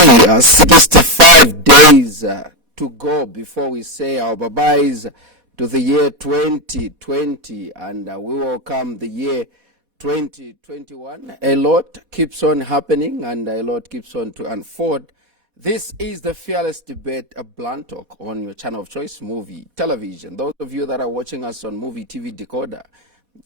Only 65 days to go before we say our bye-byes to the year 2020, and we welcome the year 2021. A lot keeps on happening and a lot keeps on to unfold. This is the Fearless Debate, a blunt talk on your channel of choice, Movie Television. Those of you that are watching us on Movie TV Decoder,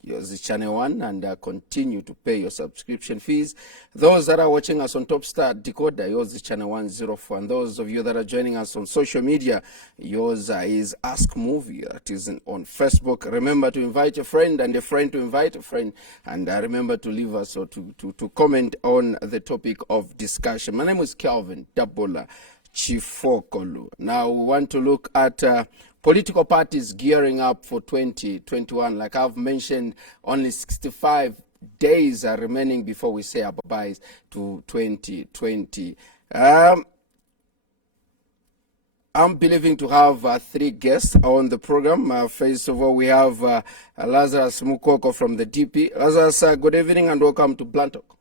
yours is channel 1, and continue to pay your subscription fees. Those that are watching us on Top Star Decoder, yours is channel 104. And those of you that are joining us on social media, yours is Ask Movie. That is on Facebook. Remember to invite a friend and a friend to invite a friend. And remember to leave us or to comment on the topic of discussion. My name is Calvin Dabola Chifokolu. Now we want to look at political parties gearing up for 2021. Like I've mentioned, only 65 days are remaining before we say our bye-byes to 2020. I'm believing to have 3 guests on the program. First of all, we have Lazarous Simukoko from the DP. Lazarus, good evening and welcome to Blunt Talk.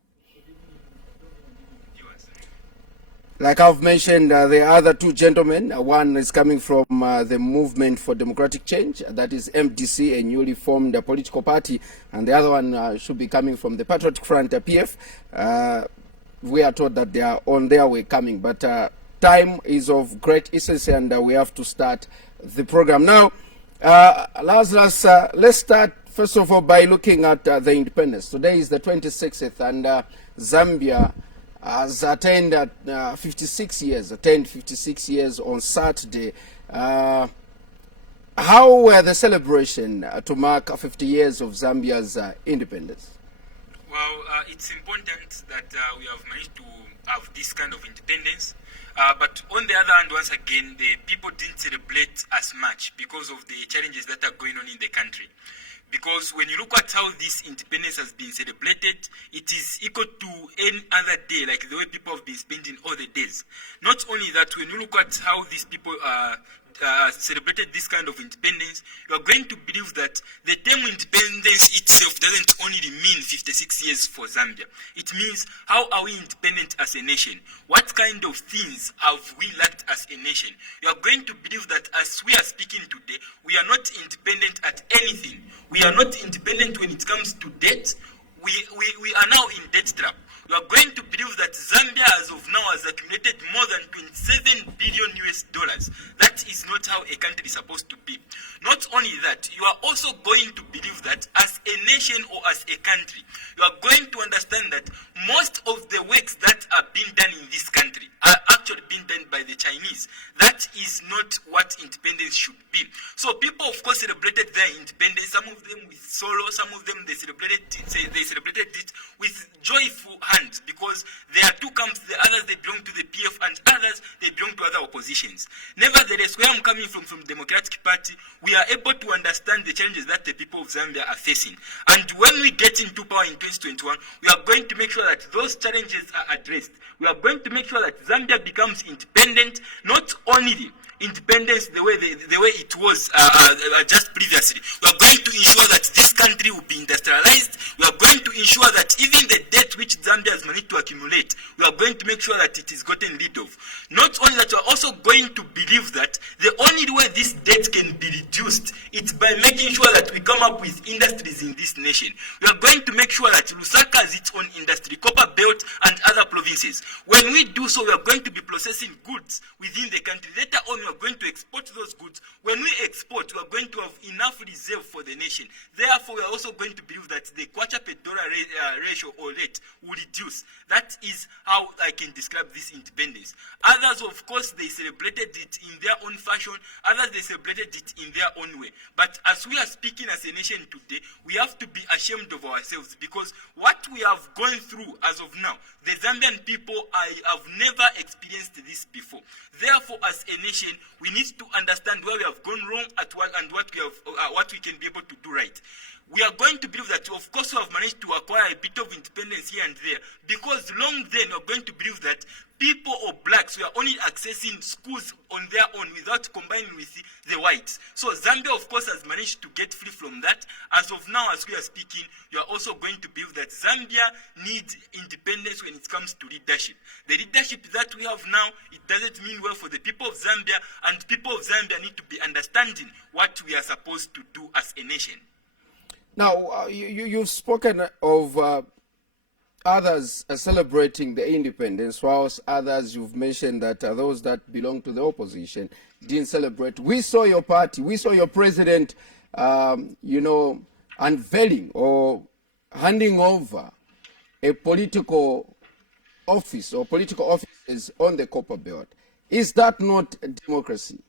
Like I've mentioned, the other 2 gentlemen, one is coming from the Movement for Democratic Change, that is MDC, a newly formed political party, and the other one should be coming from the Patriotic Front, PF. We are told that they are on their way coming, but time is of great essence and we have to start the program. Now, Lazarus, let's start first of all by looking at the independence. Today is the 26th and Zambia has attained 56 years on Saturday. How were the celebration to mark 50 years of Zambia's independence? Well, it's important that we have managed to have this kind of independence. But on the other hand, once again, the people didn't celebrate as much because of the challenges that are going on in the country. Because when you look at how this independence has been celebrated, it is equal to any other day, like the way people have been spending all the days. Not only that, when you look at how these people celebrated this kind of independence, you are going to believe that the term independence itself doesn't only mean 56 years for Zambia. It means, how are we independent as a nation? What kind of things have we lacked as a nation? You are going to believe that as we are speaking today, we are not independent at anything. We are not independent when it comes to debt. We are now in debt trap. You are going to believe that Zambia as of now has accumulated more than 27 billion US dollars. That is not how a country is supposed to be. Not only that, you are also going to believe that as a nation or as a country, you are going to understand that most of the works that are being done in this country are actually being done by the Chinese. That is not what independence should be. So people, of course, celebrated their independence. Some of them with sorrow, some of them they celebrated it with joyful hands, because there are 2 camps. The others, they belong to the PF, and others, they belong to other oppositions. Nevertheless, where I'm coming from the Democratic Party, we are able to understand the challenges that the people of Zambia are facing. And when we get into power in 2021, we are going to make sure that those challenges are addressed. We are going to make sure that Zambia becomes independent, not only independence the way it was just previously. We are going to ensure that this country will be industrialized. We are going to ensure that even the debt which Zambia has managed to accumulate, we are going to make sure that it is gotten rid of. Not only that, we are also going to believe that the only way this debt can be reduced is by making sure that we come up with industries in this nation. We are going to make sure that Lusaka has its own industry, Copper Belt and other provinces. When we do so, we are going to be processing goods within the country. Later on, we are going to export those goods. When we export, we are going to have enough reserve for the nation. Therefore, we are also going to believe that the kwacha per dollar ratio or rate will reduce. That is how I can describe this independence. Others, of course, they celebrated it in their own fashion. Others, they celebrated it in their own way. But as we are speaking as a nation today, we have to be ashamed of ourselves, because what we have gone through as of now, the Zambian people, I have never experienced this before. Therefore, as a nation, we need to understand where we have gone wrong and what we can be able to do right. we are going to believe that, of course, we have managed to acquire a bit of independence here and there, because long then we are going to believe that people or blacks were only accessing schools on their own without combining with the whites. So Zambia, of course, has managed to get free from that. As of now, as we are speaking, you are also going to believe that Zambia needs independence when it comes to leadership. The leadership that we have now, it doesn't mean well for the people of Zambia, and people of Zambia need to be understanding what we are supposed to do as a nation. Now, you've spoken of others celebrating the independence, whilst others you've mentioned that those that belong to the opposition didn't celebrate. We saw your party, we saw your president, unveiling or handing over a political office or political offices on the Copper Belt. Is that not democracy?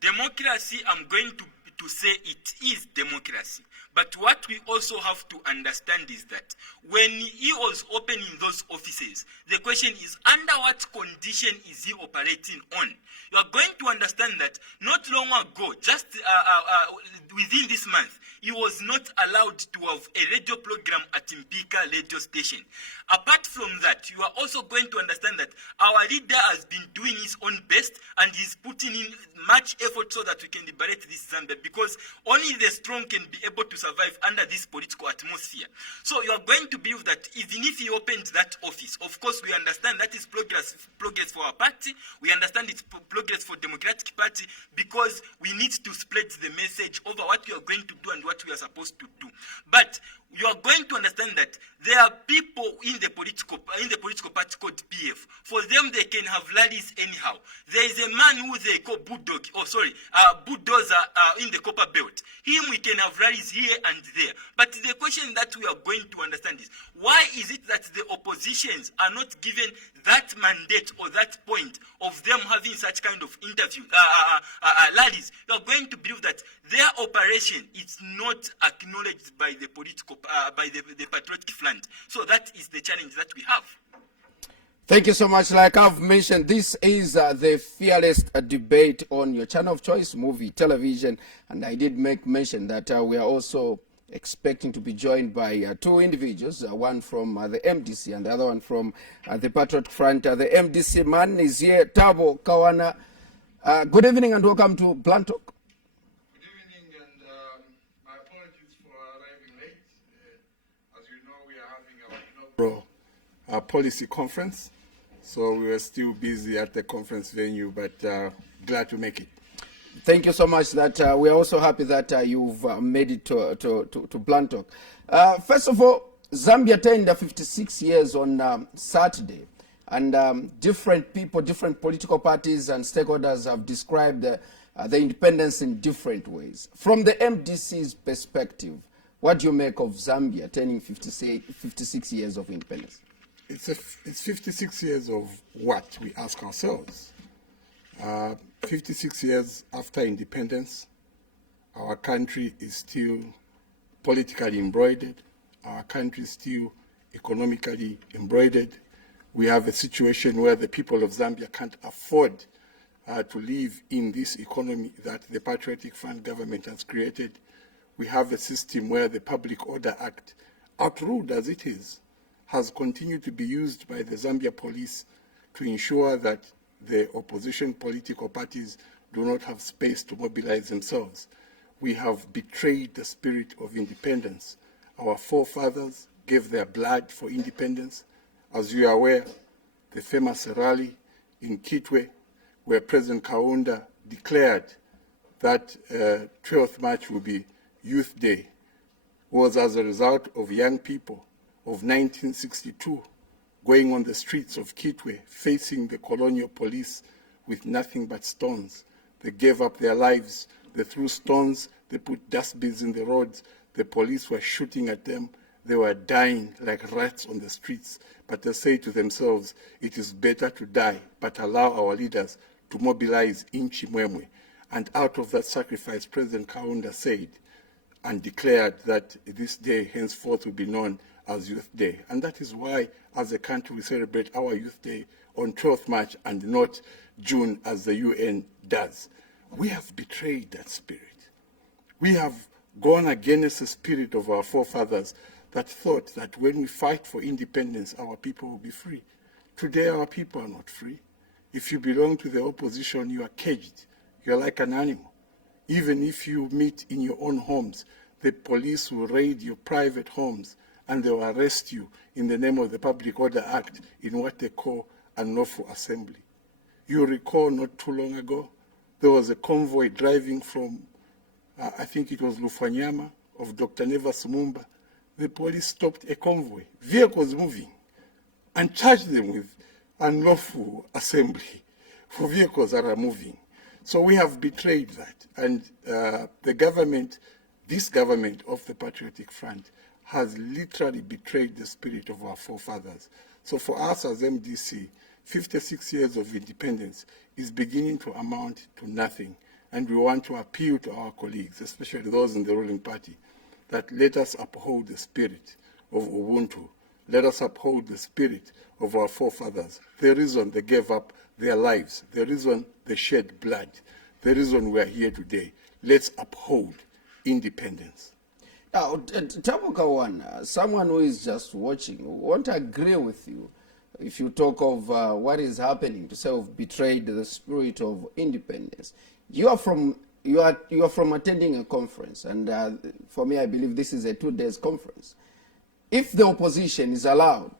Democracy, I'm going to say it is democracy. But what we also have to understand is that when he was opening those offices, the question is, under what condition is he operating on? You are going to understand that not long ago, just within this month, he was not allowed to have a radio program at Mbika radio station. Apart from that, you are also going to understand that our leader has been doing his own best, and he's putting in much effort so that we can liberate this Zambia, because only the strong can be able to survive under this political atmosphere. So you are going to believe that even if he opened that office, of course we understand that is progress for our party, we understand it's progress for Democratic Party, because we need to spread the message over what we are going to do and what we are supposed to do. But you are going to understand that there are people in the political party called PF. For them, they can have rallies anyhow. There is a man who they call Bulldozer in the Copper Belt. Him, we can have rallies here and there. But the question that we are going to understand is, why is it that the oppositions are not given that mandate or that point of them having such kind of rallies? You are going to believe that their operation is not acknowledged by the political, by the patriotic front. So that is the challenge that we have. Thank you so much. Like I've mentioned, this is the fearless debate on your channel of choice, Movie Television. And I did make mention that we are also expecting to be joined by two individuals, one from the MDC and the other one from the Patriot Front. The MDC man is here, Tabo Kawana. Good evening and welcome to Blunt Talk. Good evening, and my apologies for arriving late. As you know, we are having our policy conference, so we were still busy at the conference venue, but glad to make it. Thank you so much. That we are also happy that you've made it to Blunt Talk. First of all, Zambia turned 56 years on Saturday, and different people, different political parties and stakeholders have described the independence in different ways. From the MDC's perspective, what do you make of Zambia turning 56 years of independence? It's 56 years of what we ask ourselves. 56 years after independence, our country is still politically embroidered. Our country is still economically embroidered. We have a situation where the people of Zambia can't afford to live in this economy that the Patriotic Front government has created. We have a system where the Public Order Act, outruled as it is, has continued to be used by the Zambia police to ensure that the opposition political parties do not have space to mobilize themselves. We have betrayed the spirit of independence. Our forefathers gave their blood for independence. As you are aware, the famous rally in Kitwe, where President Kaunda declared that 12th March will be Youth Day, was as a result of young people of 1962 going on the streets of Kitwe, facing the colonial police with nothing but stones. They gave up their lives. They threw stones. They put dustbins in the roads. The police were shooting at them. They were dying like rats on the streets. But they say to themselves, it is better to die, but allow our leaders to mobilize in Chimwemwe. And out of that sacrifice, President Kaunda said and declared that this day henceforth will be known as Youth Day. And that is why, as a country, we celebrate our Youth Day on 12th March and not June as the UN does. We have betrayed that spirit. We have gone against the spirit of our forefathers that thought that when we fight for independence, our people will be free. Today, our people are not free. If you belong to the opposition, you are caged. You are like an animal. Even if you meet in your own homes, the police will raid your private homes and they will arrest you in the name of the Public Order Act in what they call unlawful assembly. You recall not too long ago, there was a convoy driving from, I think it was Lufanyama, of Dr. Nevas Mumba. The police stopped a convoy, vehicles moving, and charged them with unlawful assembly for vehicles that are moving. So we have betrayed that. And the government, this government of the Patriotic Front, has literally betrayed the spirit of our forefathers. So for us as MDC, 56 years of independence is beginning to amount to nothing. And we want to appeal to our colleagues, especially those in the ruling party, that let us uphold the spirit of Ubuntu. Let us uphold the spirit of our forefathers. The reason they gave up their lives, the reason they shed blood, the reason we are here today. Let's uphold independence. Now, Tabukawan, someone who is just watching won't agree with you if you talk of what is happening to say we've betrayed the spirit of independence. You are from attending a conference, and for me, I believe this is a 2-day conference. If the opposition is allowed,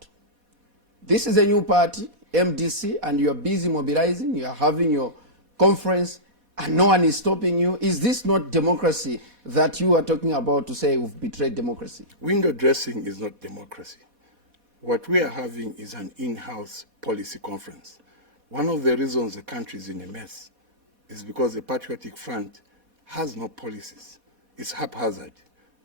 this is a new party, MDC, and you are busy mobilizing, you are having your conference, and no one is stopping you. Is this not democracy that you are talking about to say we've betrayed democracy? Window dressing is not democracy. What we are having is an in-house policy conference. One of the reasons the country is in a mess is because the Patriotic Front has no policies. It's haphazard.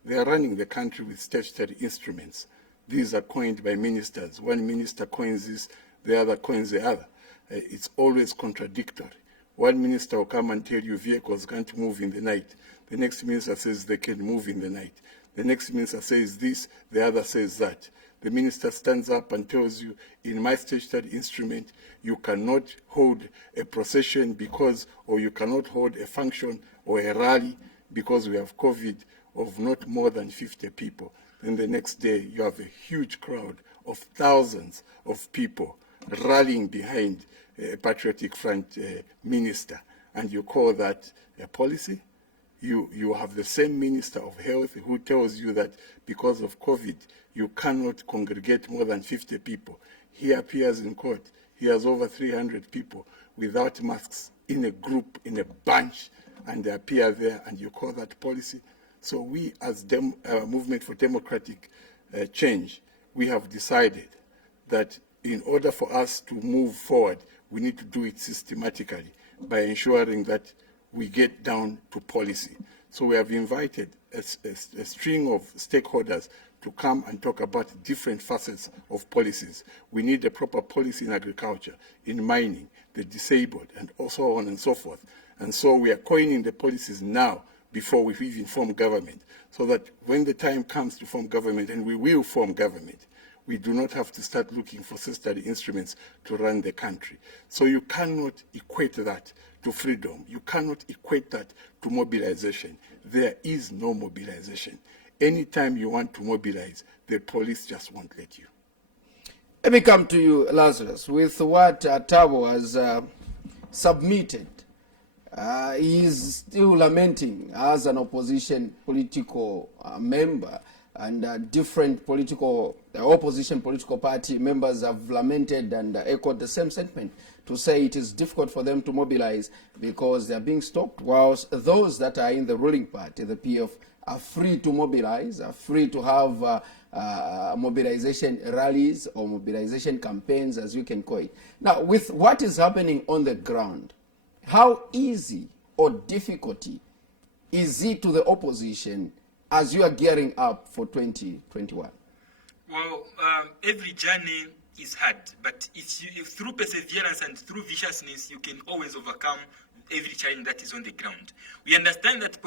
They are running the country with statutory instruments. These are coined by ministers. One minister coins this, the other coins the other. It's always contradictory. One minister will come and tell you vehicles can't move in the night. The next minister says they can move in the night. The next minister says this, the other says that. The minister stands up and tells you, in my statutory instrument, you cannot hold a procession because, or you cannot hold a function or a rally because we have COVID of not more than 50 people. Then the next day, you have a huge crowd of thousands of people rallying behind a Patriotic Front minister, and you call that a policy? You have the same Minister of Health who tells you that because of COVID, you cannot congregate more than 50 people. He appears in court. He has over 300 people without masks in a group, in a bunch, and they appear there, and you call that policy? So we, as Movement for Democratic Change, we have decided that in order for us to move forward, we need to do it systematically by ensuring that we get down to policy. So we have invited a string of stakeholders to come and talk about different facets of policies. We need a proper policy in agriculture, in mining, the disabled, and so on and so forth. And so we are coining the policies now before we even form government, so that when the time comes to form government, and we will form government, we do not have to start looking for statutory instruments to run the country. So you cannot equate that to freedom. You cannot equate that to mobilization. There is no mobilization. Anytime you want to mobilize, the police just won't let you. Let me come to you, Lazarus, with what Tabo has submitted. He is still lamenting as an opposition political member, and different opposition political party members have lamented and echoed the same sentiment to say it is difficult for them to mobilize because they are being stopped, whilst those that are in the ruling party, the PF, are free to mobilize, are free to have mobilization rallies or mobilization campaigns, as you can call it. Now, with what is happening on the ground, how easy or difficulty is it to the opposition as you are gearing up for 2021? Well, every journey is hard, but if through perseverance and through viciousness, you can always overcome every challenge that is on the ground. We understand that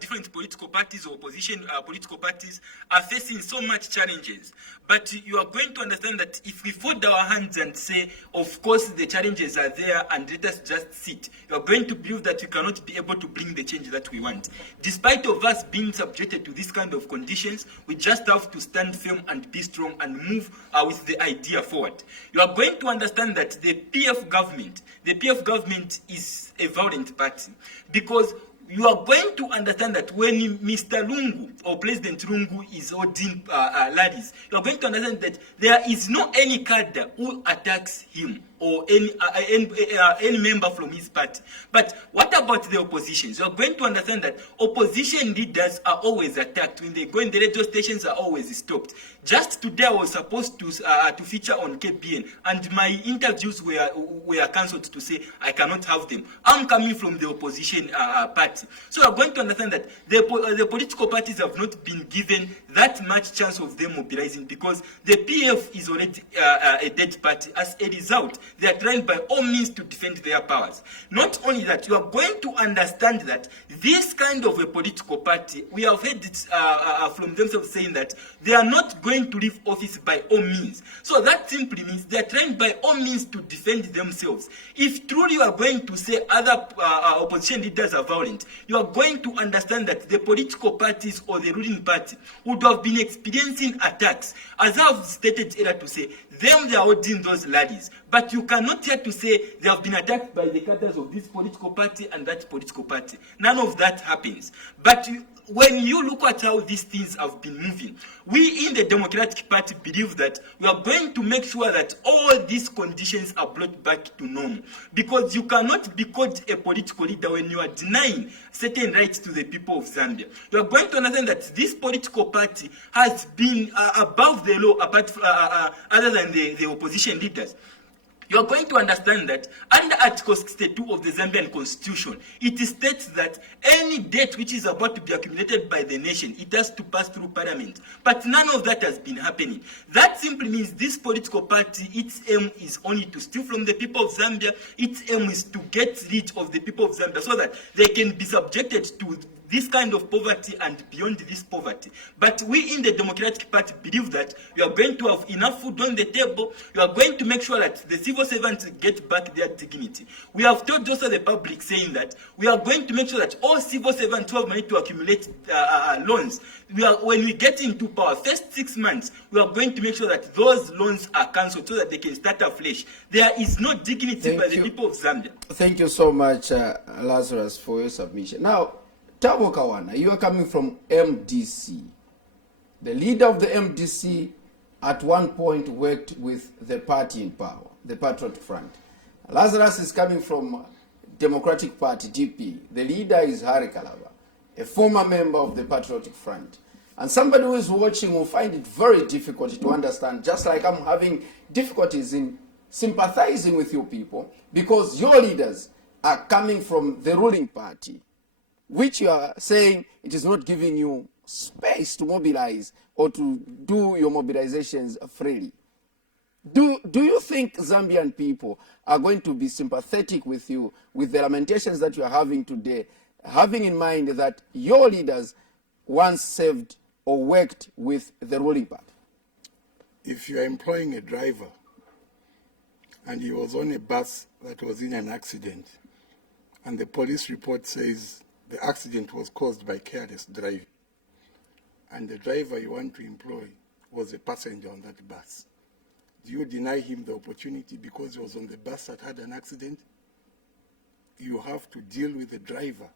different political parties or opposition political parties are facing so much challenges. But you are going to understand that if we fold our hands and say, of course the challenges are there and let us just sit, you are going to believe that you cannot be able to bring the change that we want. Despite of us being subjected to this kind of conditions, we just have to stand firm and be strong and move with the idea forward. You are going to understand that the PF government is a violent party, because you are going to understand that when Mr. Lungu or President Lungu is holding rallies, you are going to understand that there is no any cadre who attacks him or any member from his party. But what about the opposition? You are going to understand that opposition leaders are always attacked. When they go in the radio stations, are always stopped. Just today, I was supposed to feature on KBN, and my interviews were cancelled to say I cannot have them. I'm coming from the opposition party. So you're going to understand that the political parties have not been given that much chance of them mobilizing, because the PF is already a dead party. As a result, they are trying by all means to defend their powers. Not only that, you are going to understand that this kind of a political party, we have heard it from themselves saying that they are not going to leave office by all means. So that simply means they are trying by all means to defend themselves. If truly you are going to say other opposition leaders are violent, you are going to understand that the political parties or the ruling party would have been experiencing attacks. As I have stated earlier to say, they are holding those rallies. But you cannot yet to say they have been attacked by the cadres of this political party and that political party. None of that happens. But when you look at how these things have been moving, we in the Democratic Party believe that we are going to make sure that all these conditions are brought back to normal. Because you cannot be called a political leader when you are denying certain rights to the people of Zambia. You are going to understand that this political party has been above the law, other than the opposition leaders. You are going to understand that under Article 62 of the Zambian Constitution, it states that any debt which is about to be accumulated by the nation, it has to pass through Parliament. But none of that has been happening. That simply means this political party, its aim is only to steal from the people of Zambia. Its aim is to get rid of the people of Zambia so that they can be subjected to this kind of poverty and beyond this poverty. But we in the Democratic Party believe that we are going to have enough food on the table. We are going to make sure that the civil servants get back their dignity. We have told also the public saying that we are going to make sure that all civil servants who have money to accumulate loans, when we get into power, first 6 months, we are going to make sure that those loans are cancelled so that they can start afresh. There is no dignity by the people of Zambia. Thank you so much, Lazarus, for your submission. Now, Tabo Kawana, you are coming from MDC. The leader of the MDC at one point worked with the party in power, the Patriotic Front. Lazarus is coming from Democratic Party, DP. The leader is Hari Kalaba, a former member of the Patriotic Front. And somebody who is watching will find it very difficult to understand, just like I'm having difficulties in sympathizing with you people, because your leaders are coming from the ruling party, which you are saying it is not giving you space to mobilize or to do your mobilizations freely. Do you think Zambian people are going to be sympathetic with you, with the lamentations that you are having today, having in mind that your leaders once served or worked with the ruling party? If you are employing a driver and he was on a bus that was in an accident, and the police report says the accident was caused by careless driving, and the driver you want to employ was a passenger on that bus, do you deny him the opportunity because he was on the bus that had an accident? You have to deal with the driver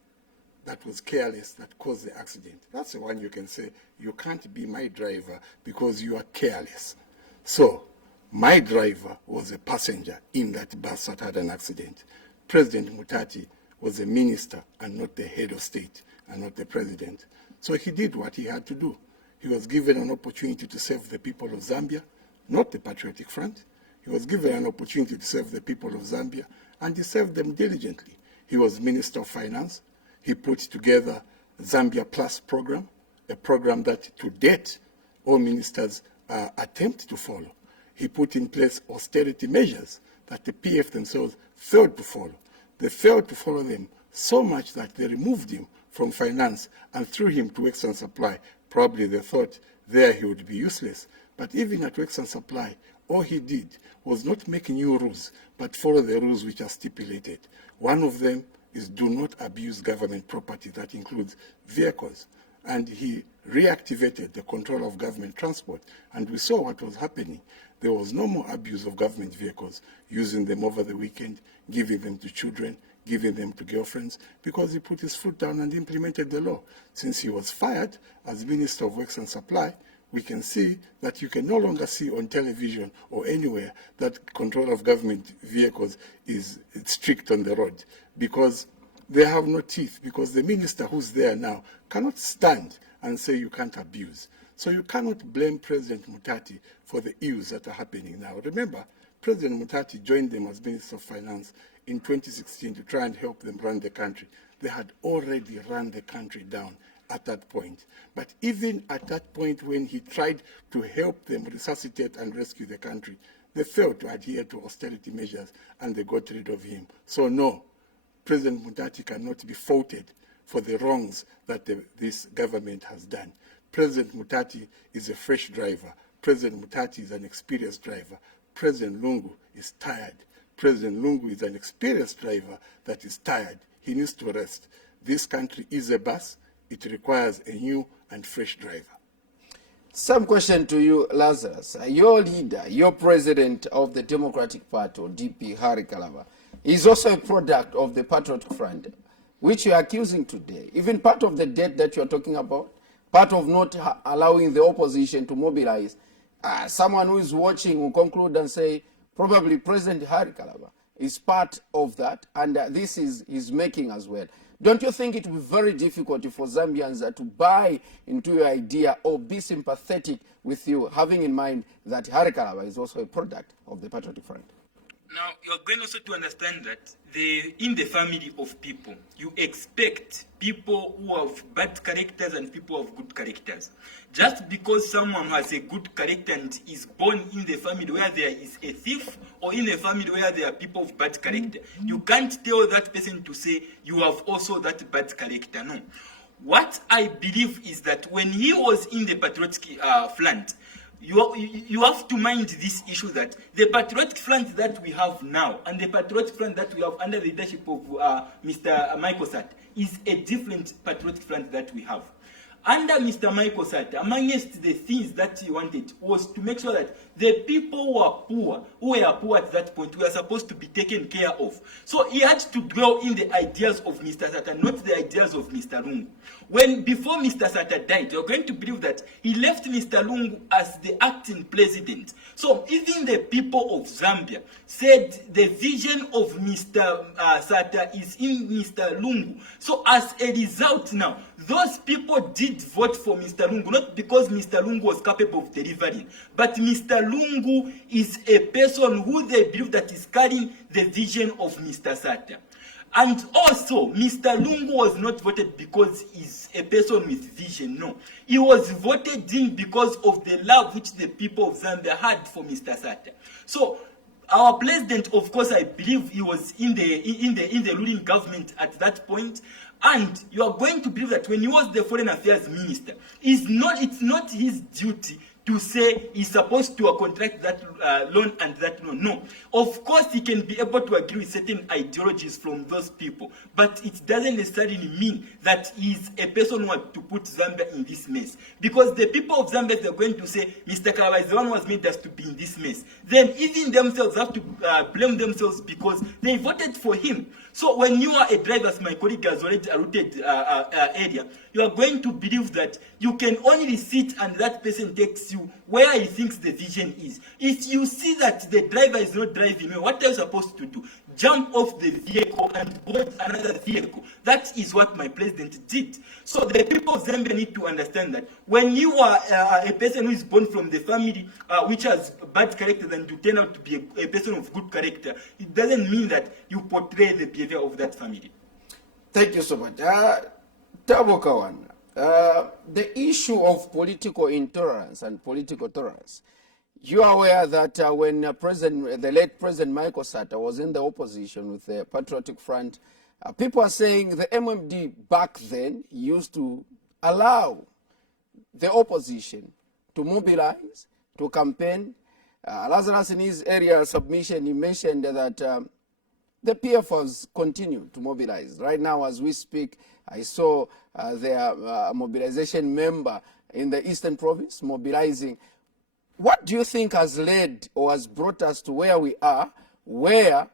that was careless that caused the accident. That's the one you can say, you can't be my driver because you are careless. So, my driver was a passenger in that bus that had an accident. President Mutati was a minister and not the head of state and not the president. So he did what he had to do. He was given an opportunity to serve the people of Zambia, not the Patriotic Front. He was given an opportunity to serve the people of Zambia, and he served them diligently. He was Minister of Finance. He put together Zambia Plus program, a program that to date all ministers attempt to follow. He put in place austerity measures that the PF themselves failed to follow. They failed to follow them so much that they removed him from finance and threw him to Works and Supply. Probably they thought there he would be useless. But even at Works and Supply, all he did was not make new rules, but follow the rules which are stipulated. One of them is do not abuse government property. That includes vehicles. And he reactivated the control of government transport. And we saw what was happening. There was no more abuse of government vehicles, using them over the weekend, giving them to children, giving them to girlfriends, because he put his foot down and implemented the law. Since he was fired as Minister of Works and Supply, we can see that you can no longer see on television or anywhere that control of government vehicles is strict on the road, because they have no teeth, because the minister who's there now cannot stand and say you can't abuse. So you cannot blame President Mutati for the ills that are happening now. Remember, President Mutati joined them as Minister of Finance in 2016 to try and help them run the country. They had already run the country down at that point. But even at that point, when he tried to help them resuscitate and rescue the country, they failed to adhere to austerity measures and they got rid of him. So no, President Mutati cannot be faulted for the wrongs that this government has done. President Mutati is a fresh driver. President Mutati is an experienced driver. President Lungu is tired. President Lungu is an experienced driver that is tired. He needs to rest. This country is a bus. It requires a new and fresh driver. Some question to you, Lazarus. Your leader, your president of the Democratic Party, or DP, Hari Kalaba, is also a product of the Patriotic Front, which you are accusing today. Even part of the debt that you are talking about, part of not allowing the opposition to mobilize. Someone who is watching will conclude and say, probably President Hari Kalaba is part of that, and this is his making as well. Don't you think it will be very difficult for Zambians to buy into your idea or be sympathetic with you, having in mind that Hari Kalaba is also a product of the Patriotic Front? Now, you're going also to understand that in the family of people, you expect people who have bad characters and people who have good characters. Just because someone has a good character and is born in the family where there is a thief, or in a family where there are people of bad character, you can't tell that person to say you have also that bad character. No. What I believe is that when he was in the Patriotic Front, you have to mind this issue that the Patriotic Front that we have now and the Patriotic Front that we have under the leadership of Mr. Michael Sat is a different Patriotic Front that we have. Under Mr. Michael Sat, amongst the things that he wanted was to make sure that the people who were poor at that point were supposed to be taken care of. So he had to dwell in the ideas of Mr. Sata, not the ideas of Mr. Lungu. Before Mr. Sata died, you're going to believe that he left Mr. Lungu as the acting president. So even the people of Zambia said the vision of Mr. Sata is in Mr. Lungu. So as a result now, those people did vote for Mr. Lungu, not because Mr. Lungu was capable of delivering, but Mr. Lungu is a person who they believe that is carrying the vision of Mr. Sata. And also, Mr. Lungu was not voted because he's a person with vision, no. He was voted in because of the love which the people of Zambia had for Mr. Sata. So, our president, of course, I believe he was in the ruling government at that point. And you are going to believe that when he was the foreign affairs minister, it's not his duty to say he's supposed to contract that loan and that loan. No. Of course, he can be able to agree with certain ideologies from those people, but it doesn't necessarily mean that he's a person who wants to put Zambia in this mess. Because the people of Zambia, they're going to say, Mr. Kalaba is the one who has made us to be in this mess. Then even themselves have to blame themselves because they voted for him. So when you are a driver, as my colleague has already alluded earlier, you are going to believe that you can only sit and that person takes you where he thinks the vision is. If you see that the driver is not driving well, what are you supposed to do? Jump off the vehicle and board another vehicle. That is what my president did. So the people of Zambia need to understand that when you are a person who is born from the family which has bad character and you turn out to be a person of good character, it doesn't mean that you portray the behavior of that family. Thank you so much. Tabo Kawan, the issue of political intolerance and political tolerance, You are aware that when the late President Michael Sata was in the opposition with the Patriotic Front, people are saying the MMD back then used to allow the opposition to mobilize, to campaign. Lazarus, in his area submission, he mentioned that the PFs continue to mobilize. Right now, as we speak, I saw their mobilization member in the Eastern Province mobilizing. What do you think has led or has brought us to where we are, where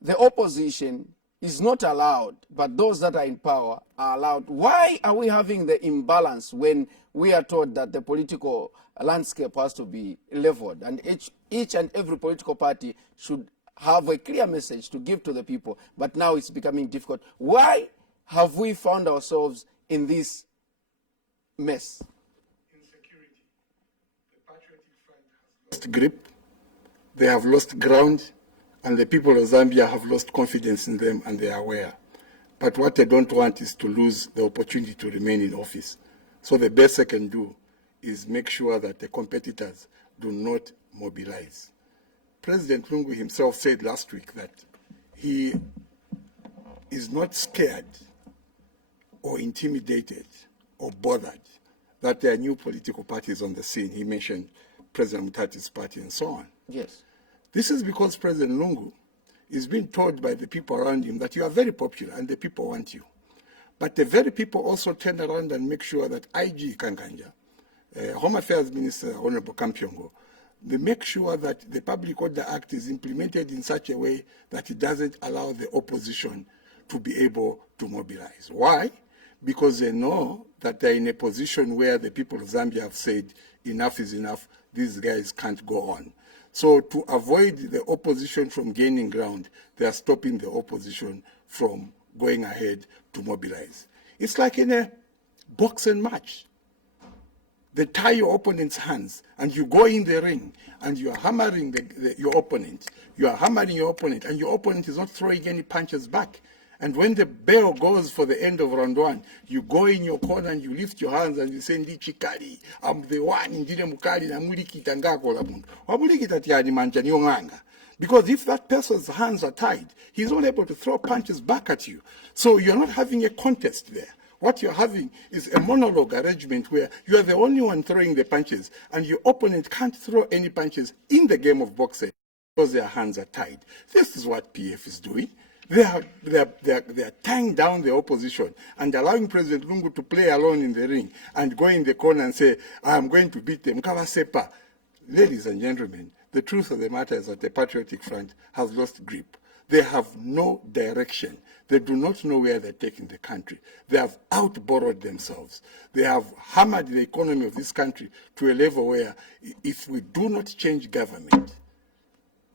the opposition is not allowed, but those that are in power are allowed? Why are we having the imbalance when we are told that the political landscape has to be leveled and each and every political party should have a clear message to give to the people, but now it's becoming difficult? Why have we found ourselves in this mess? Lost grip, they have lost ground, and the people of Zambia have lost confidence in them, and they are aware. But what they don't want is to lose the opportunity to remain in office. So the best they can do is make sure that the competitors do not mobilize. President Lungu himself said last week that he is not scared or intimidated or bothered that there are new political parties on the scene. He mentioned President Mutati's party and so on. Yes. This is because President Lungu is being told by the people around him that you are very popular and the people want you. But the very people also turn around and make sure that IG Kankanja, Home Affairs Minister Honorable Kampiongo, they make sure that the Public Order Act is implemented in such a way that it doesn't allow the opposition to be able to mobilize. Why? Because they know that they're in a position where the people of Zambia have said enough is enough, these guys can't go on. So to avoid the opposition from gaining ground, they are stopping the opposition from going ahead to mobilize. It's like in a boxing match. They tie your opponent's hands and you go in the ring and you are hammering your opponent. You are hammering your opponent and your opponent is not throwing any punches back. And when the bell goes for the end of round one, you go in your corner and you lift your hands and you say, Ndi chikali, I'm the one, ndile mukali, na mulikita ngako la mundu. Wamulikita tiani manja niyo nganga. Because if that person's hands are tied, he's not able to throw punches back at you. So you're not having a contest there. What you're having is a monologue arrangement where you are the only one throwing the punches and your opponent can't throw any punches in the game of boxing because their hands are tied. This is what PF is doing. They are tying down the opposition and allowing President Lungu to play alone in the ring and go in the corner and say, I'm going to beat them. Kawasepa. Ladies and gentlemen, the truth of the matter is that the Patriotic Front has lost grip. They have no direction. They do not know where they're taking the country. They have outborrowed themselves. They have hammered the economy of this country to a level where if we do not change government,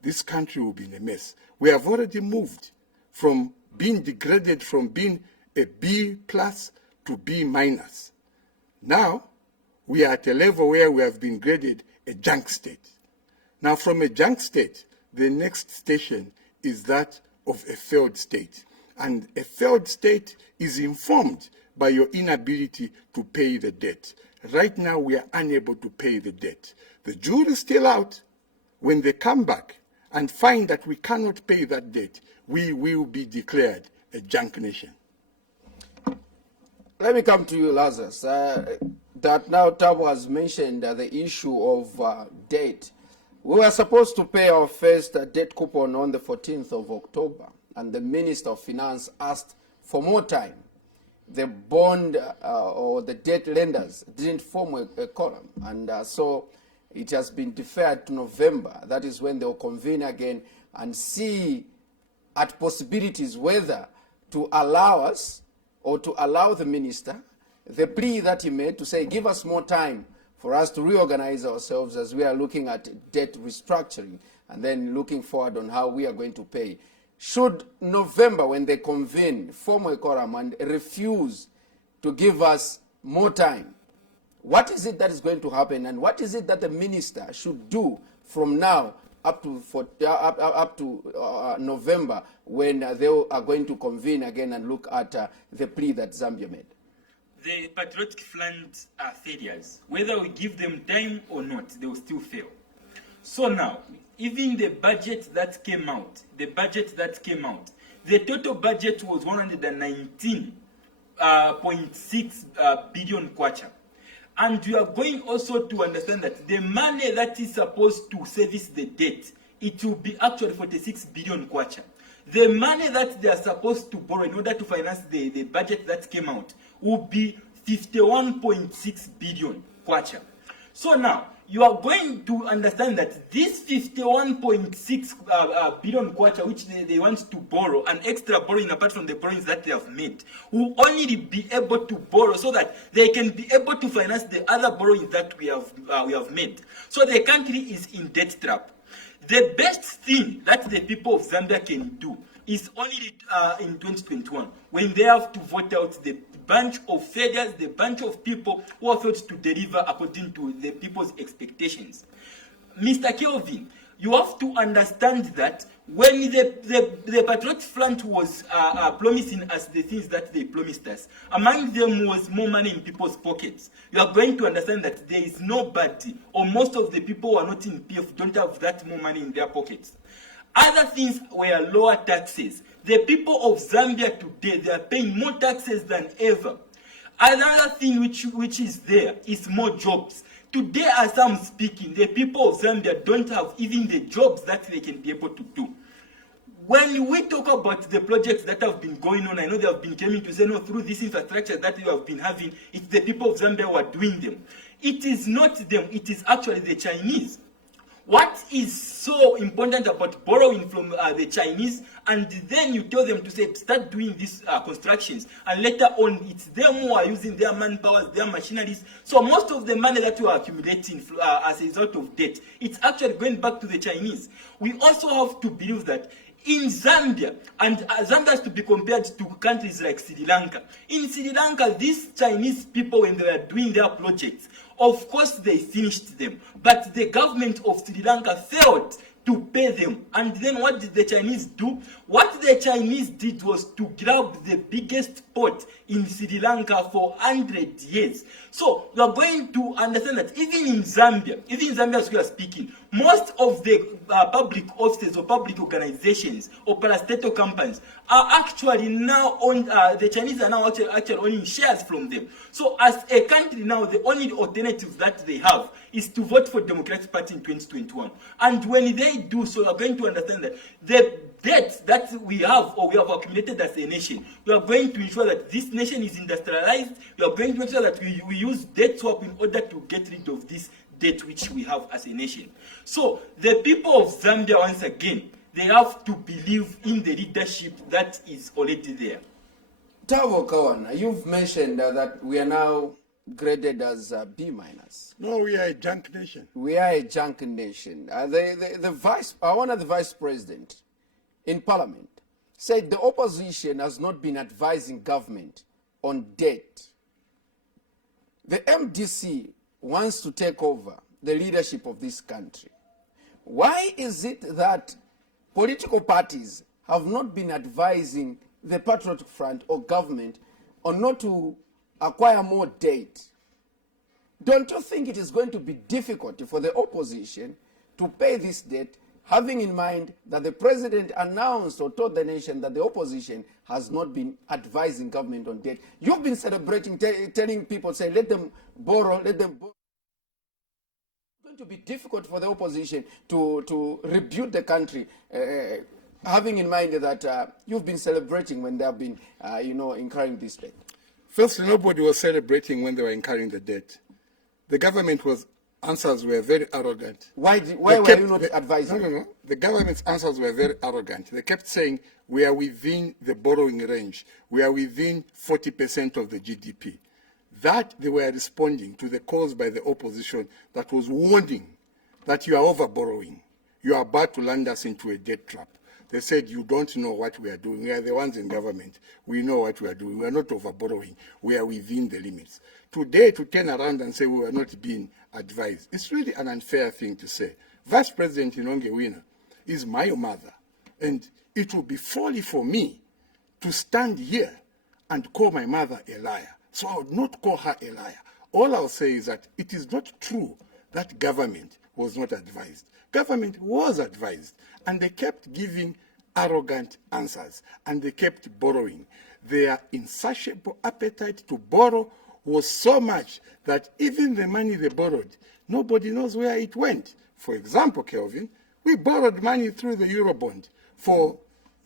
this country will be in a mess. We have already moved from being degraded from being a B plus to B minus. Now, we are at a level where we have been graded a junk state. Now, from a junk state, the next station is that of a failed state. And a failed state is informed by your inability to pay the debt. Right now, we are unable to pay the debt. The jury is still out. When they come back and find that we cannot pay that debt, we will be declared a junk nation. Let me come to you, Lazarus. That now Tabo has mentioned the issue of debt. We were supposed to pay our first debt coupon on the 14th of October, and the Minister of Finance asked for more time. The bond or the debt lenders didn't form a quorum, and so it has been deferred to November. That is when they'll convene again and see at possibilities whether to allow us or to allow the minister the plea that he made to say, give us more time for us to reorganize ourselves as we are looking at debt restructuring and then looking forward on how we are going to pay. Should November, when they convene, form a quorum and refuse to give us more time, what is it that is going to happen, and what is it that the minister should do from now up to November, when they are going to convene again and look at the plea that Zambia made? The Patriotic Front are failures. Whether we give them time or not, they will still fail. So now, even the budget that came out, the total budget was 119.6 billion kwacha. And you are going also to understand that the money that is supposed to service the debt, it will be actually 46 billion kwacha. The money that they are supposed to borrow in order to finance the budget that came out will be 51.6 billion kwacha. So now, you are going to understand that this 51.6 billion kwacha, which they want to borrow, an extra borrowing apart from the borrowings that they have made, will only be able to borrow so that they can be able to finance the other borrowings that we have made. So the country is in debt trap. The best thing that the people of Zambia can do is only in 2021, when they have to vote out the bunch of failures, the bunch of people who have failed to deliver according to the people's expectations. Mr. Kelvin, you have to understand that when the Patriot Front was promising us the things that they promised us, among them was more money in people's pockets. You are going to understand that there is nobody, or most of the people who are not in PF don't have that more money in their pockets. Other things were lower taxes. The people of Zambia today, they are paying more taxes than ever. Another thing which is there is more jobs. Today, as I'm speaking, the people of Zambia don't have even the jobs that they can be able to do. When we talk about the projects that have been going on, I know they have been coming to say, no, through this infrastructure that you have been having, it's the people of Zambia who are doing them. It is not them, it is actually the Chinese. What is so important about borrowing from the Chinese, and then you tell them to say, start doing these constructions, and later on, it's them who are using their manpower, their machineries. So most of the money that you are accumulating as a result of debt, it's actually going back to the Chinese. We also have to believe that in Zambia, and Zambia has to be compared to countries like Sri Lanka. In Sri Lanka, these Chinese people, when they were doing their projects, of course they finished them, but the government of Sri Lanka failed to pay them. And then what did the Chinese do? What the Chinese did was to grab the biggest port in Sri Lanka for 100 years. So you are going to understand that even in Zambia as we are speaking, most of the public offices or public organizations or parastatal companies are actually now on, the Chinese are now actually owning shares from them. So as a country now, the only alternative that they have is to vote for Democratic Party in 2021. And when they do so, you are going to understand that the debt that we have or we have accumulated as a nation, we are going to ensure that this nation is industrialized. We are going to ensure that we use debt swap in order to get rid of this debt which we have as a nation. So the people of Zambia, once again, they have to believe in the leadership that is already there. Tavo Kawana, you've mentioned that we are now graded as B minus. No, we are a junk nation. We are a junk nation. One of the vice president in parliament said the opposition has not been advising government on debt. The MDC wants to take over the leadership of this country. Why is it that political parties have not been advising the Patriotic Front or government on not to acquire more debt? Don't you think it is going to be difficult for the opposition to pay this debt, having in mind that the president announced or told the nation that the opposition has not been advising government on debt? You've been celebrating, telling people, say, let them borrow, let them borrow. It's going to be difficult for the opposition to rebuild the country, having in mind that you've been celebrating when they have been, incurring this debt. First, nobody was celebrating when they were incurring the debt. The government answers were very arrogant. Why were you not advising? No. The government's answers were very arrogant. They kept saying, we are within the borrowing range. We are within 40% of the GDP. That they were responding to the calls by the opposition that was warning that you are over borrowing. You are about to land us into a debt trap. They said, you don't know what we are doing. We are the ones in government. We know what we are doing. We are not over borrowing. We are within the limits. Today, to turn around and say we are not being advised, it's really an unfair thing to say. Vice President Inongewina is my mother, and it would be folly for me to stand here and call my mother a liar. So I would not call her a liar. All I'll say is that it is not true that government was not advised. Government was advised, and they kept giving arrogant answers, and they kept borrowing. Their insatiable appetite to borrow was so much that even the money they borrowed, nobody knows where it went. For example, Kelvin, we borrowed money through the Eurobond for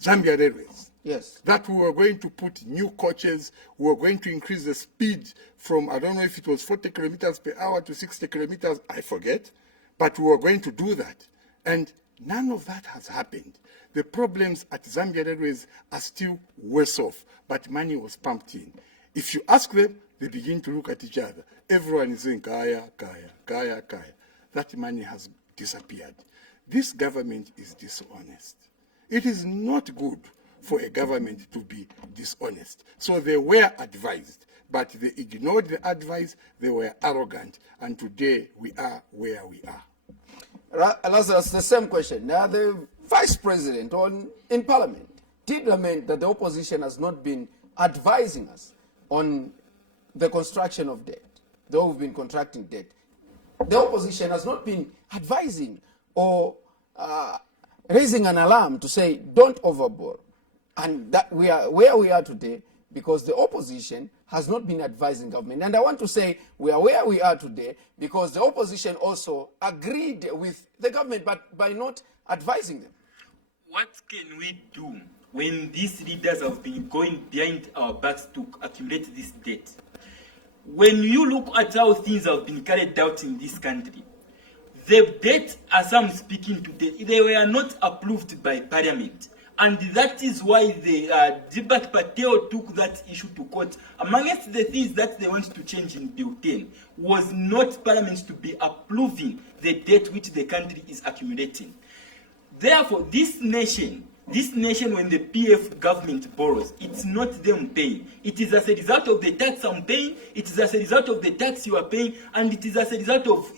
Zambia Railways. Yes. That we were going to put new coaches, we were going to increase the speed from, I don't know if it was 40 kilometers per hour to 60 kilometers, I forget, but we were going to do that. And none of that has happened. The problems at Zambia Railways are still worse off, but money was pumped in. If you ask them, they begin to look at each other. Everyone is saying, Kaya, Kaya, Kaya, Kaya. That money has disappeared. This government is dishonest. It is not good for a government to be dishonest. So they were advised, but they ignored the advice, they were arrogant, and today we are where we are. Lazarus, the same question. Now, the Vice President in Parliament did lament that the opposition has not been advising us on the construction of debt, though we've been contracting debt. The opposition has not been advising or raising an alarm to say, don't overborrow. And that we are where we are today because the opposition has not been advising government. And I want to say we are where we are today because the opposition also agreed with the government, but by not advising them. What can we do when these leaders have been going behind our backs to accumulate this debt? When you look at how things have been carried out in this country, the debt, as I'm speaking today, they were not approved by Parliament. And that is why the Dibat Patel took that issue to court. Amongst the things that they want to change in Bill 10 was not Parliament to be approving the debt which the country is accumulating. Therefore, this nation, when the PF government borrows, it's not them paying. It is as a result of the tax I'm paying, it is as a result of the tax you are paying, and it is as a result of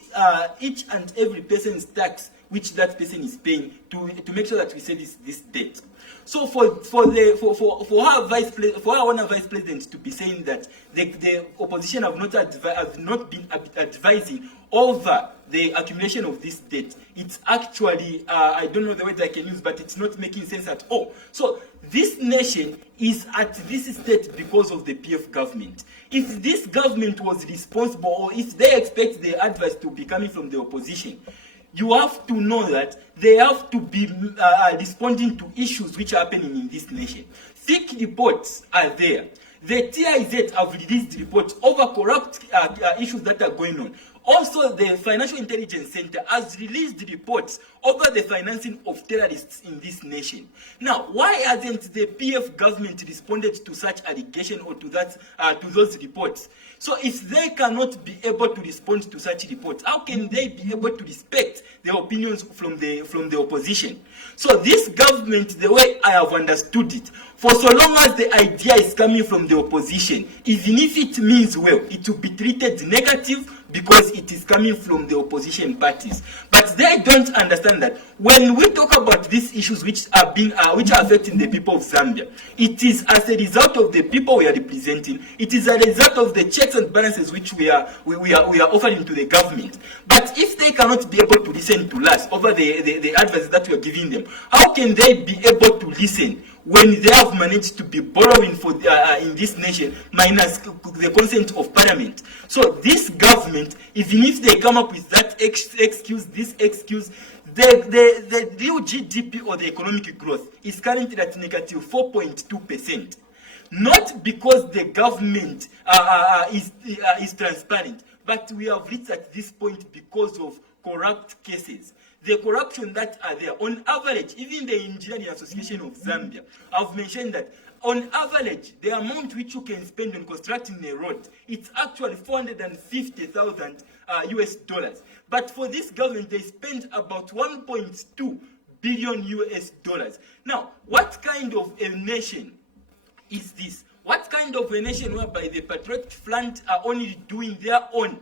each and every person's tax which that person is paying to make sure that we service this debt. So for our vice president to be saying that the opposition have not been advising over the accumulation of this debt, it's actually I don't know the words I can use, but it's not making sense at all. So this nation is at this state because of the PF government. If this government was responsible, or if they expect the advice to be coming from the opposition, you have to know that they have to be responding to issues which are happening in this nation. Thick reports are there. The TIZ have released reports over corrupt issues that are going on. Also, the Financial Intelligence Center has released reports over the financing of terrorists in this nation. Now, why hasn't the PF government responded to such allegation or to those reports? So if they cannot be able to respond to such reports, how can they be able to respect the opinions from the opposition? So this government, the way I have understood it, for so long as the idea is coming from the opposition, even if it means well, it will be treated negative because it is coming from the opposition parties. But they don't understand that when we talk about these issues which are affecting the people of Zambia, it is as a result of the people we are representing. It is a result of the checks and balances which we are offering to the government. But if they cannot be able to listen to us over the advice that we are giving them, how can they be able to listen when they have managed to be borrowing for in this nation minus the consent of Parliament? So this government, even if they come up with that excuse, the real GDP or the economic growth is currently at negative 4.2%. Not because the government is transparent, but we have reached at this point because of corrupt cases. The corruption that are there, on average, even the Engineering Association of Zambia have mentioned that on average, the amount which you can spend on constructing a road, it's actually $450,000 US dollars. But for this government, they spend about 1.2 billion US dollars. Now, what kind of a nation is this? What kind of a nation whereby the Patriotic Front are only doing their own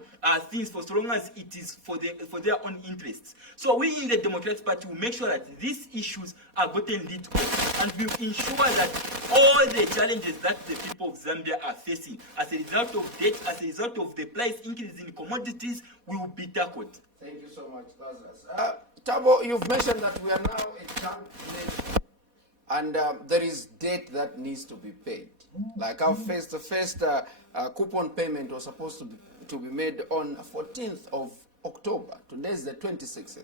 things for so long as it is for their own interests? So we in the Democratic Party will make sure that these issues are gotten rid of, and we will ensure that all the challenges that the people of Zambia are facing as a result of debt, as a result of the price increase in commodities, will be tackled. Thank you so much, Lazarus. Tabo, you've mentioned that we are now a junk nation, and there is debt that needs to be paid. Like our first coupon payment was supposed to be made on 14th of October. Today is the 26th.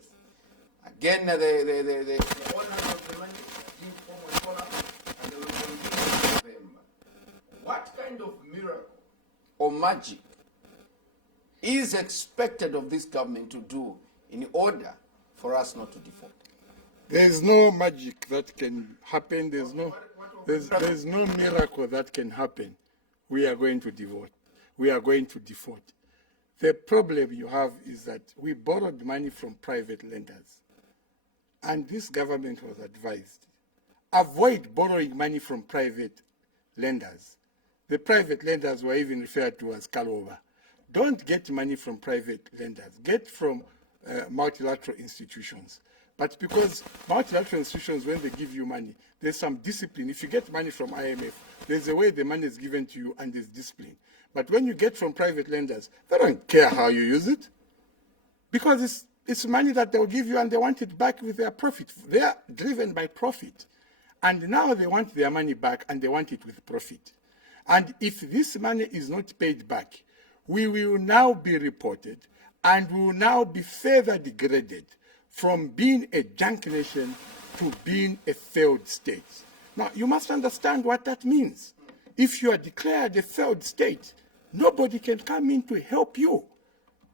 Again, the owners of the money give formal follow-up, and they will continue in November. What kind of miracle or magic is expected of this government to do in order for us not to default? There's no magic that can happen. There's no miracle that can happen. We are going to default. We are going to default. The problem you have is that we borrowed money from private lenders. And this government was advised, avoid borrowing money from private lenders. The private lenders were even referred to as Kalova. Don't get money from private lenders. Get from multilateral institutions. But because multilateral institutions, when they give you money, there's some discipline. If you get money from IMF, there's a way the money is given to you and there's discipline. But when you get from private lenders, they don't care how you use it, because it's money that they'll give you and they want it back with their profit. They are driven by profit. And now they want their money back and they want it with profit. And if this money is not paid back, we will now be reported and we will now be further degraded from being a junk nation to being a failed state. Now, you must understand what that means. If you are declared a failed state, nobody can come in to help you.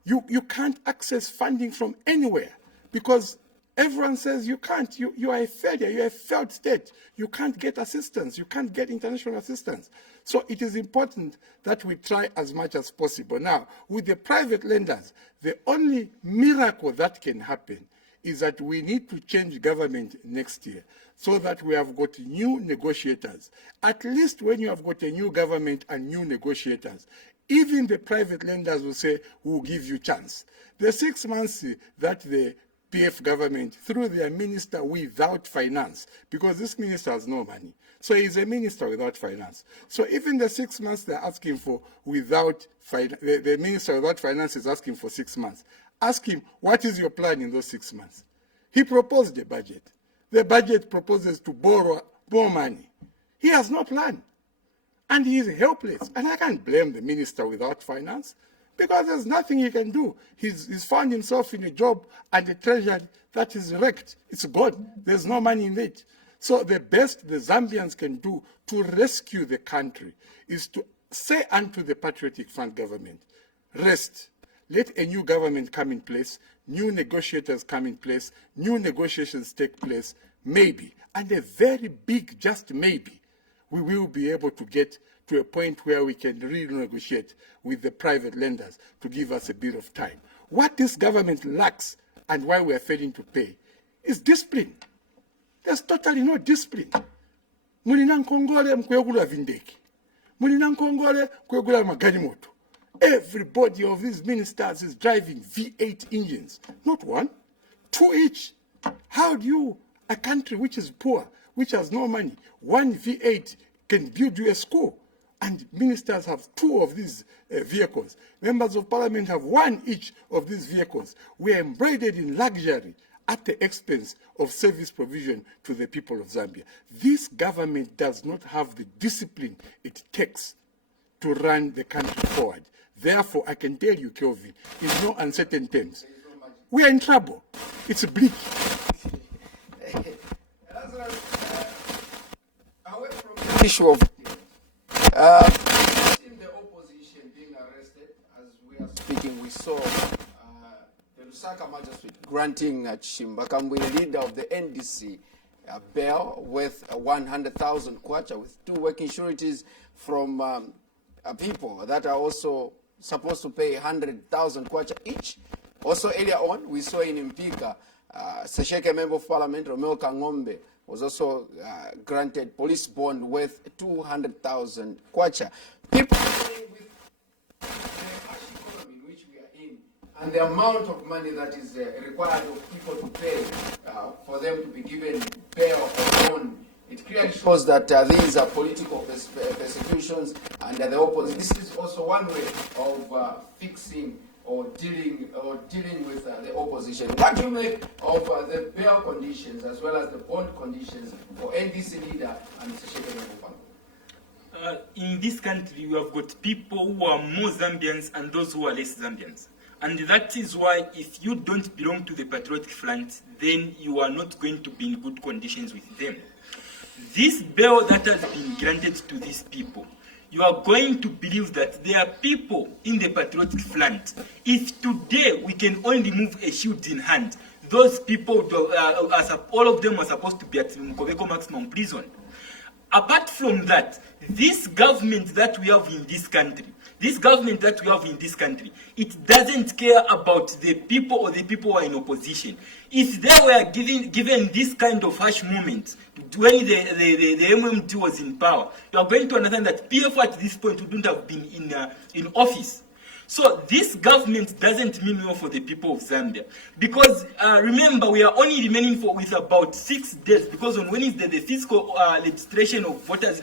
You can't access funding from anywhere because everyone says you can't. You are a failure. You are a failed state. You can't get assistance. You can't get international assistance. So it is important that we try as much as possible. Now, with the private lenders, the only miracle that can happen is that we need to change government next year so that we have got new negotiators. At least when you have got a new government and new negotiators, even the private lenders will say, we'll give you chance. The 6 months that the PF government, through their minister without finance, because this minister has no money, so he's a minister without finance. So even the 6 months they're asking for without finance, the minister without finance is asking for 6 months. Ask him, what is your plan in those 6 months? He proposed a budget. The budget proposes to borrow more money. He has no plan. And he is helpless. And I can't blame the minister without finance because there's nothing he can do. He's found himself in a job and a treasury that is wrecked. It's gone. There's no money in it. So the best the Zambians can do to rescue the country is to say unto the Patriotic Front government, rest. Let a new government come in place, new negotiators come in place, new negotiations take place, maybe, and a very big just maybe, we will be able to get to a point where we can renegotiate with the private lenders to give us a bit of time. What this government lacks and why we are failing to pay is discipline. There's totally no discipline. Mulina nkongole mkwegula vindeki. Mulina nkongole mkwegula magari moto. Everybody of these ministers is driving V8 engines. Not one, two each. How do you, a country which is poor, which has no money, one V8 can build you a school? And ministers have 2 of these vehicles. Members of parliament have 1 each of these vehicles. We are embroidered in luxury at the expense of service provision to the people of Zambia. This government does not have the discipline it takes to run the country forward. Therefore, I can tell you, Kelvin, in no uncertain terms, we are in trouble. It's bleak. Lazarus, away from the issue of in the opposition being arrested, as we are speaking, we saw the Lusaka magistrate granting Chimbakambwe, leader of the NDC, bail worth 100,000 kwacha with 2 working sureties from people that are also supposed to pay 100,000 kwacha each. Also earlier on, we saw in Mpika, Sesheke Member of Parliament, Romeo Kangombe, was also granted police bond worth 200,000 kwacha. People dealing with the harsh economy in which we are in and the amount of money that is required of people to pay for them to be given bail or bond it clearly shows that these are political persecutions under the opposition. This is also one way of fixing or dealing with the opposition. What do you make of the bail conditions as well as the bond conditions for NDC leader and Mr. Shepherd? In this country, we have got people who are more Zambians and those who are less Zambians. And that is why if you don't belong to the Patriotic Front, then you are not going to be in good conditions with them. This bail that has been granted to these people, you are going to believe that there are people in the Patriotic Front. If today we can only move a shield in hand, those people, all of them are supposed to be at Simukoko maximum prison. Apart from that, this government that we have in this country, it doesn't care about the people or the people who are in opposition. If they were given this kind of harsh moment when the MMT was in power, you are going to understand that PF at this point wouldn't have been in office. So this government doesn't mean well for the people of Zambia. Because remember, we are only remaining with about 6 days, because on Wednesday the physical registration of voters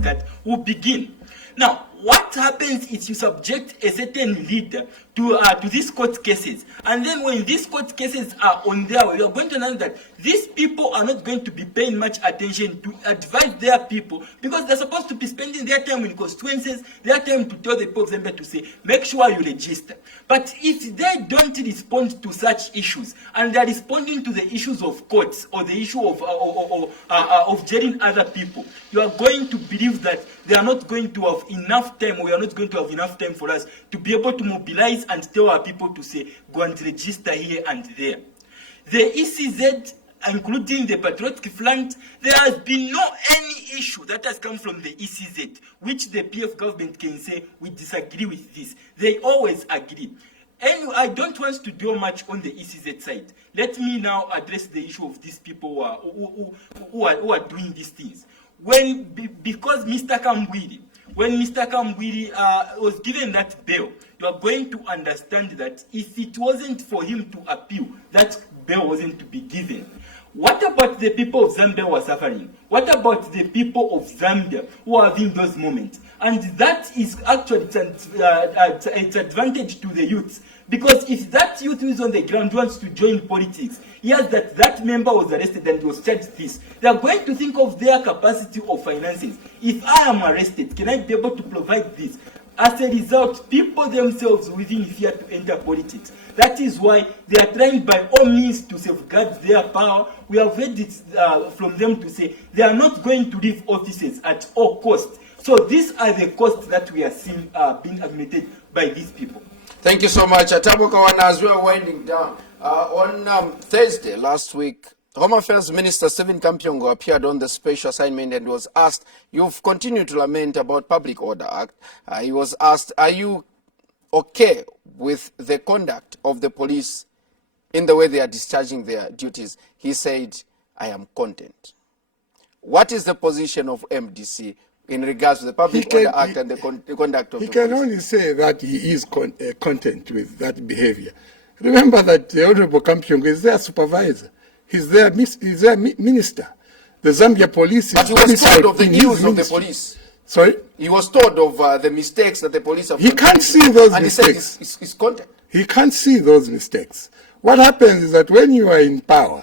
card will begin. Now, what happens is you subject a certain leader to these court cases. And then when these court cases are on their way, you're going to know that these people are not going to be paying much attention to advise their people, because they're supposed to be spending their time in constituencies, their time to tell the people of Zambia to say, make sure you register. But if they don't respond to such issues, and they're responding to the issues of courts or the issue of jailing other people, you are going to believe that they are not going to have enough time, or we are not going to have enough time for us to be able to mobilize and tell our people to say, go and register here and there. The ECZ, including the Patriotic Front, there has been no any issue that has come from the ECZ, which the PF government can say, we disagree with this. They always agree. And I don't want to dwell much on the ECZ side. Let me now address the issue of these people who are doing these things. Because Mr. Kambwiri, when Mr. Kambwiri was given that bail, you are going to understand that if it wasn't for him to appeal, that bail wasn't to be given. What about the people of Zambia who are suffering? What about the people of Zambia who are having those moments? And that is actually it's advantage to the youth. Because if that youth who is on the ground wants to join politics, hears that member was arrested and was charged this, they are going to think of their capacity of finances. If I am arrested, can I be able to provide this? As a result, people themselves within fear to enter politics. That is why they are trying by all means to safeguard their power. We have heard it from them to say they are not going to leave offices at all costs. So these are the costs that we are seeing being admitted by these people. Thank you so much. Atabukawana, as we are winding down, on Thursday last week, Home Affairs Minister Stephen Kampyongo appeared on the special assignment and was asked, you've continued to lament about Public Order Act. He was asked, are you okay with the conduct of the police in the way they are discharging their duties? He said, I am content. What is the position of MDC in regards to the Public Order Act and the conduct of the police? He can only say that he is content with that behavior. Remember that the Honorable Kampyongo is their supervisor. He's their minister. The Zambia police... But he was told of the news of the police. Sorry? He was told of the mistakes that the police have... He can't see those mistakes. And he said he's content. He can't see those mistakes. What happens is that when you are in power,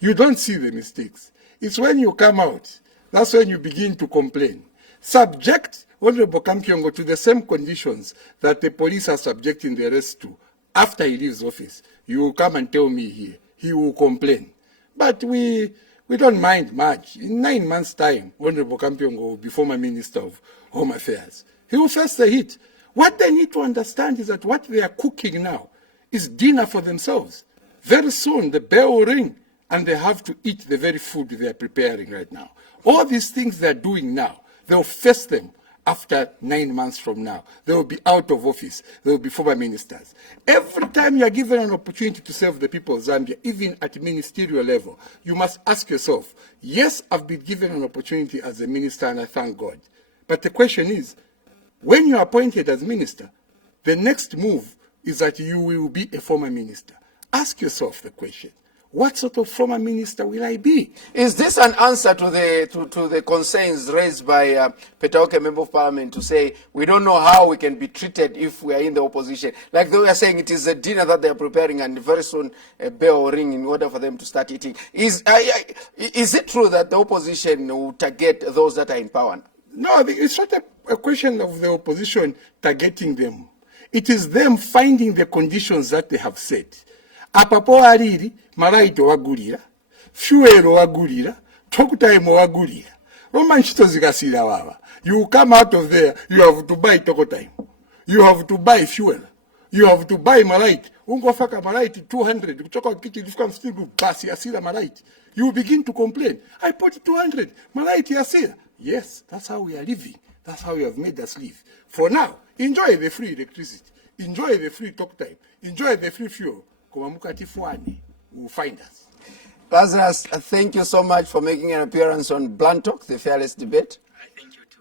you don't see the mistakes. It's when you come out, that's when you begin to complain. Subject Honorable Kampyongo to the same conditions that the police are subjecting the rest to. After he leaves office, you will come and tell me here. He will complain. But we don't mind much. In 9 months' time, Honorable Kampyongo will be former Minister of Home Affairs. He will face the heat. What they need to understand is that what they are cooking now is dinner for themselves. Very soon, the bell will ring, and they have to eat the very food they are preparing right now. All these things they are doing now, they'll face them after 9 months from now. They will be out of office. They will be former ministers. Every time you are given an opportunity to serve the people of Zambia, even at ministerial level, you must ask yourself, yes, I've been given an opportunity as a minister and I thank God. But the question is, when you are appointed as minister, the next move is that you will be a former minister. Ask yourself the question, what sort of former minister will I be? Is this an answer to the concerns raised by Petaoke, Member of Parliament, to say we don't know how we can be treated if we are in the opposition? Like they were saying, it is a dinner that they are preparing, and very soon a bell will ring in order for them to start eating. Is it true that the opposition will target those that are in power? No, it's not a question of the opposition targeting them. It is them finding the conditions that they have set. Apapo aliri, malaito wagulira, fuel wagulira, talk time wagulira. Roman chito zikasira wawa. You come out of there, you have to buy talk time. You have to buy fuel. You have to buy malite. Ungo faka malite 200. Kutoka kiti lifika mstigu basi yasira malite. You begin to complain. I put 200. Malite yasira. Yes, that's how we are living. That's how you have made us live. For now, enjoy the free electricity. Enjoy the free talk time. Enjoy the free fuel. Will find us. Lazarus, thank you so much for making an appearance on Blunt Talk, the Fearless Debate. I thank you too.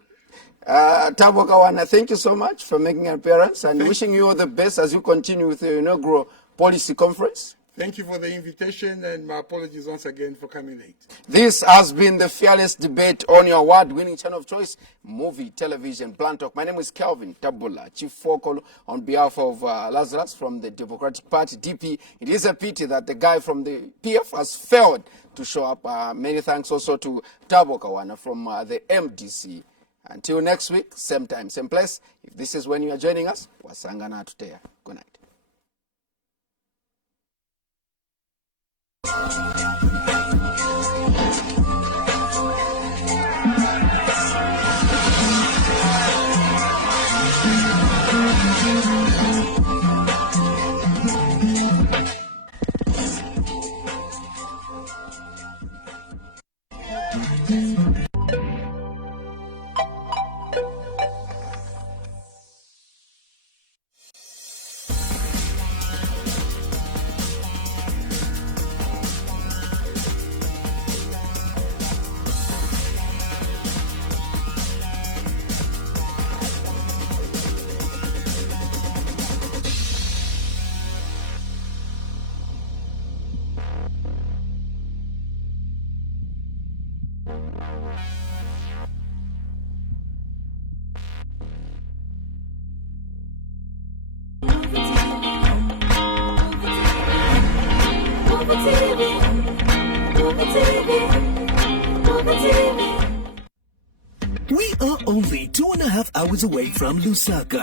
Thabo Kawana, thank you so much for making an appearance, and wishing you all the best as you continue with your inaugural policy conference. Thank you for the invitation, and my apologies once again for coming late. This has been the Fearless Debate on your award-winning channel of choice, Movie Television Blunt Talk. My name is Kelvin Tabula, Chief Focal on behalf of Lazarus from the Democratic Party, DP. It is a pity that the guy from the PF has failed to show up. Many thanks also to Thabo Kawana from the MDC. Until next week, same time, same place. If this is when you are joining us, wasangana tutea. Good night. We are only 2.5 hours away from Lusaka.